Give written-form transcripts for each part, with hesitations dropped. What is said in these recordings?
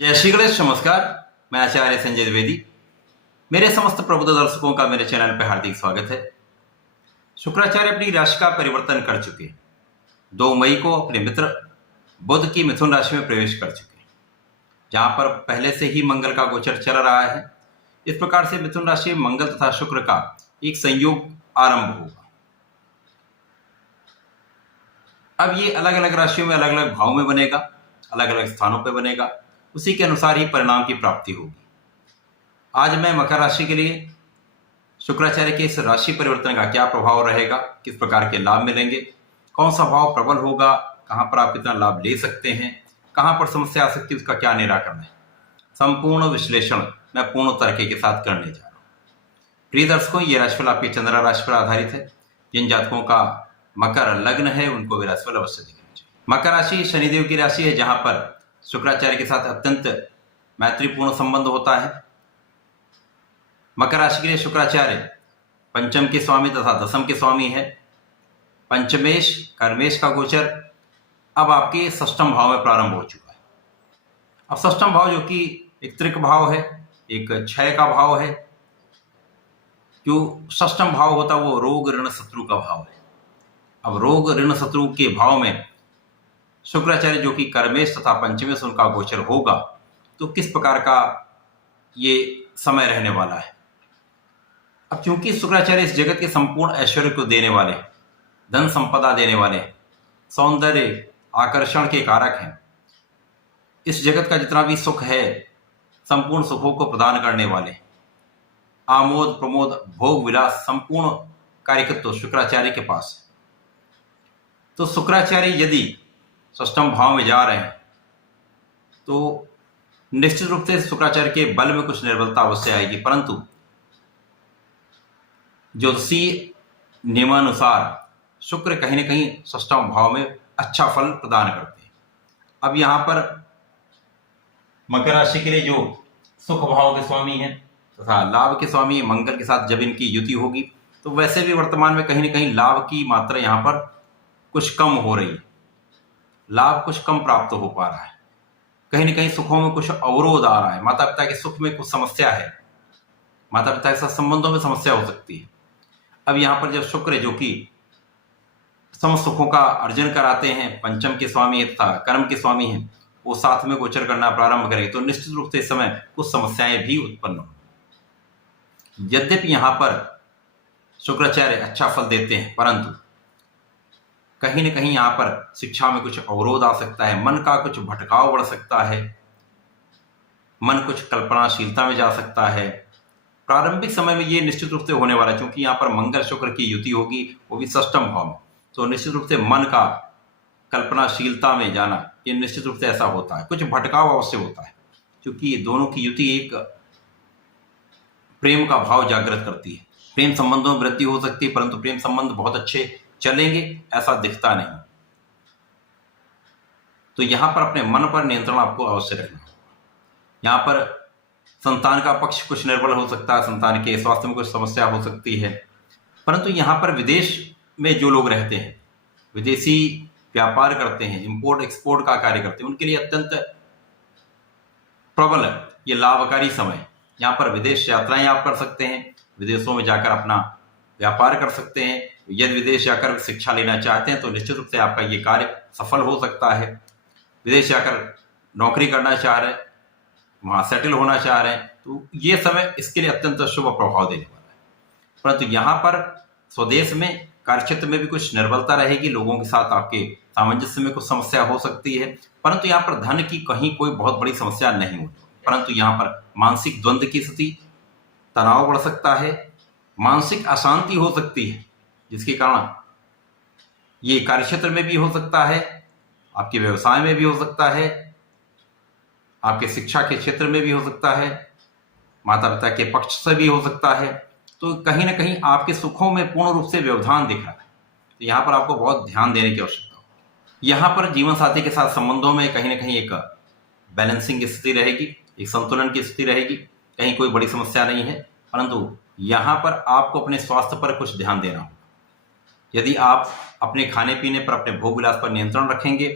जय श्री गणेश। नमस्कार। मैं आचार्य संजय द्विवेदी। मेरे समस्त प्रबुद्ध दर्शकों का मेरे चैनल पर हार्दिक स्वागत है। शुक्राचार्य अपनी राशि का परिवर्तन कर चुके हैं। 2 मई को अपने मित्र बुध की मिथुन राशि में प्रवेश कर चुके हैं, जहां पर पहले से ही मंगल का गोचर चल रहा है। इस प्रकार से मिथुन राशि में मंगल तथा शुक्र का एक संयोग आरंभ होगा। अब ये अलग अलग राशियों में अलग अलग भाव में बनेगा, अलग अलग स्थानों पर बनेगा, उसी के अनुसार ही परिणाम की प्राप्ति होगी। आज मैं मकर राशि के लिए शुक्राचार्य के इस राशि परिवर्तन का क्या प्रभाव रहेगा, किस प्रकार के लाभ मिलेंगे, कौन सा भाव प्रबल होगा, कहां पर आप इतना लाभ ले सकते हैं, कहां पर समस्या आ सकती है, उसका क्या निराकरण है, संपूर्ण विश्लेषण मैं पूर्ण तरीके के साथ करने जा रहा हूं। प्रिय दर्शकों, ये राशिफल आपकी चंद्र राशि पर आधारित है। जिन जातकों का मकर लग्न है उनको भी राशिफल अवश्य देखना चाहिए। मकर राशि शनिदेव की राशि है, जहां पर शुक्राचार्य के साथ अत्यंत मैत्रीपूर्ण संबंध होता है। मकर राशि के लिए शुक्राचार्य पंचम के स्वामी तथा दशम के स्वामी है। पंचमेश कर्मेश का गोचर अब आपके षष्ठम भाव में प्रारंभ हो चुका है। अब षष्ठम भाव जो कि एक त्रिक भाव है, एक क्षय का भाव है। जो षष्ठम भाव होता है वो रोग ऋण शत्रु का भाव है। अब रोग ऋण शत्रु के भाव में शुक्राचार्य जो कि कर्मेश तथा पंचमेश उनका गोचर होगा, तो किस प्रकार का ये समय रहने वाला है। अब चूंकि शुक्राचार्य इस जगत के संपूर्ण ऐश्वर्य को देने वाले, धन संपदा देने वाले, सौंदर्य आकर्षण के कारक हैं, इस जगत का जितना भी सुख है संपूर्ण सुखों को प्रदान करने वाले, आमोद प्रमोद भोग विलास संपूर्ण कार्यकत्व शुक्राचार्य के पास है। तो शुक्राचार्य यदि षष्ठम भाव में जा रहे हैं तो निश्चित रूप से शुक्राचार्य के बल में कुछ निर्बलता अवश्य आएगी, परंतु ज्योतिषीय नियमानुसार शुक्र कहीं ना कहीं षष्ठम भाव में अच्छा फल प्रदान करते हैं। अब यहां पर मकर राशि के लिए जो सुख भाव के स्वामी हैं तथा लाभ के स्वामी मंगल के साथ जब इनकी युति होगी, तो वैसे भी वर्तमान में कहीं ना कहीं लाभ की मात्रा यहां पर कुछ कम हो रही है। लाभ कुछ कम प्राप्त हो पा रहा है, कहीं ना कहीं सुखों में कुछ अवरोध आ रहा है, माता पिता के सुख में कुछ समस्या है, माता पिता के साथ संबंधों में समस्या हो सकती है। अब यहां पर जब शुक्र जो कि समस्त सुखों का अर्जन कराते हैं, पंचम के स्वामी तथा कर्म के स्वामी हैं, वो साथ में गोचर करना प्रारंभ करें तो निश्चित रूप से इस समय कुछ समस्याएं भी उत्पन्न हो। यद्यपि यहां पर शुक्राचार्य अच्छा फल देते हैं, परंतु कहीं न कहीं यहाँ पर शिक्षा में कुछ अवरोध आ सकता है, मन का कुछ भटकाव बढ़ सकता है, मन कुछ कल्पनाशीलता में जा सकता है। प्रारंभिक समय में ये निश्चित रूप से होने वाला है, क्योंकि यहाँ पर मंगल शुक्र की युति होगी, वो भी षष्ठम भाव में, तो निश्चित रूप से मन का कल्पनाशीलता में जाना ये निश्चित रूप से ऐसा होता है, कुछ भटकाव अवश्य होता है, क्योंकि दोनों की युति एक प्रेम का भाव जागृत करती है। प्रेम संबंधों में वृद्धि हो सकती है, परंतु प्रेम संबंध बहुत अच्छे चलेंगे ऐसा दिखता नहीं। तो यहां पर अपने मन पर नियंत्रण आपको अवश्य रखना होगा। यहां पर संतान का पक्ष कुछ निर्बल हो सकता है, संतान के स्वास्थ्य में कुछ समस्या हो सकती है, परंतु यहां पर विदेश में जो लोग रहते हैं, विदेशी व्यापार करते हैं, इंपोर्ट एक्सपोर्ट का कार्य करते हैं, उनके लिए अत्यंत प्रबल है ये लाभकारी समय। यहाँ पर विदेश यात्राएं आप कर सकते हैं, विदेशों में जाकर अपना व्यापार कर सकते हैं। यदि विदेश जाकर शिक्षा लेना चाहते हैं तो निश्चित रूप से आपका ये कार्य सफल हो सकता है। विदेश जाकर नौकरी करना चाह रहे हैं, वहाँ सेटल होना चाह रहे हैं, तो ये समय इसके लिए अत्यंत शुभ प्रभाव देने वाला है। परंतु यहाँ पर स्वदेश में कार्यक्षेत्र में भी कुछ निर्बलता रहेगी, लोगों के साथ आपके सामंजस्य में कुछ समस्या हो सकती है, परंतु यहाँ पर धन की कहीं कोई बहुत बड़ी समस्या नहीं होती। परंतु यहाँ पर मानसिक द्वंद्व की स्थिति, तनाव बढ़ सकता है, मानसिक अशांति हो सकती है, जिसके कारण ये कार्यक्षेत्र में भी हो सकता है, आपके व्यवसाय में भी हो सकता है, आपके शिक्षा के क्षेत्र में भी हो सकता है, माता पिता के पक्ष से भी हो सकता है। तो कहीं ना कहीं आपके सुखों में पूर्ण रूप से व्यवधान दिख रहा है, तो यहाँ पर आपको बहुत ध्यान देने की आवश्यकता होगी। यहाँ पर जीवन साथी के साथ संबंधों में कहीं ना कहीं एक बैलेंसिंग की स्थिति रहेगी, एक संतुलन की स्थिति रहेगी, कहीं कोई बड़ी समस्या नहीं है, परंतु यहाँ पर आपको अपने स्वास्थ्य पर कुछ ध्यान देना होगा। यदि आप अपने खाने पीने पर, अपने भोग विलास पर नियंत्रण रखेंगे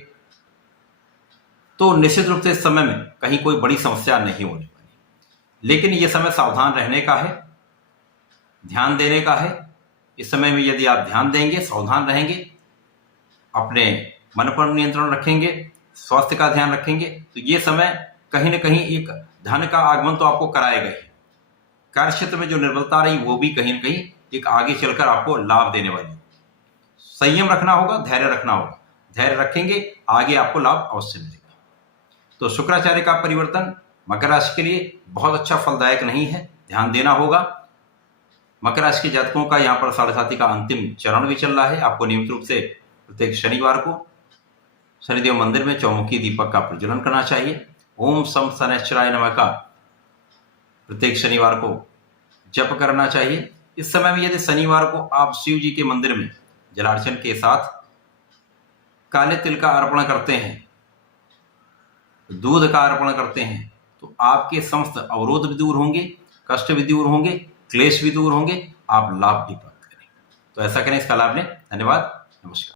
तो तो निश्चित रूप से इस समय में कहीं कोई बड़ी समस्या नहीं होने वाली। लेकिन ये समय सावधान रहने का है, ध्यान देने का है। इस समय में यदि आप ध्यान देंगे, सावधान रहेंगे, अपने मन पर नियंत्रण रखेंगे, स्वास्थ्य का ध्यान रखेंगे, तो ये समय कहीं ना कहीं एक धन का आगमन तो आपको कराएगा ही। कार्य क्षेत्र में जो निर्बलता रही वो भी कहीं ना कहीं एक आगे चलकर आपको लाभ देने वाली है। संयम रखना होगा, धैर्य रखना होगा। धैर्य रखेंगे, आगे आपको लाभ अवश्य मिलेगा। तो शुक्राचार्य का परिवर्तन मकर राशि के लिए बहुत अच्छा फलदायक नहीं है, ध्यान देना होगा। मकर राशि के जातकों का यहाँ पर साढ़े साथी का अंतिम चरण भी चल रहा है। आपको नियमित रूप से प्रत्येक शनिवार को शनिदेव मंदिर में चौमुखी दीपक का प्रज्वलन करना चाहिए। ओम सम शनैश्चराय नमः का प्रत्येक शनिवार को जप करना चाहिए। इस समय में यदि शनिवार को आप शिव जी के मंदिर में जलार्चन के साथ काले तिल का अर्पण करते हैं, दूध का अर्पण करते हैं, तो आपके समस्त अवरोध भी दूर होंगे, कष्ट भी दूर होंगे, क्लेश भी दूर होंगे, आप लाभ भी प्राप्त करेंगे। तो ऐसा करें, इसका लाभ लें। धन्यवाद, नमस्कार।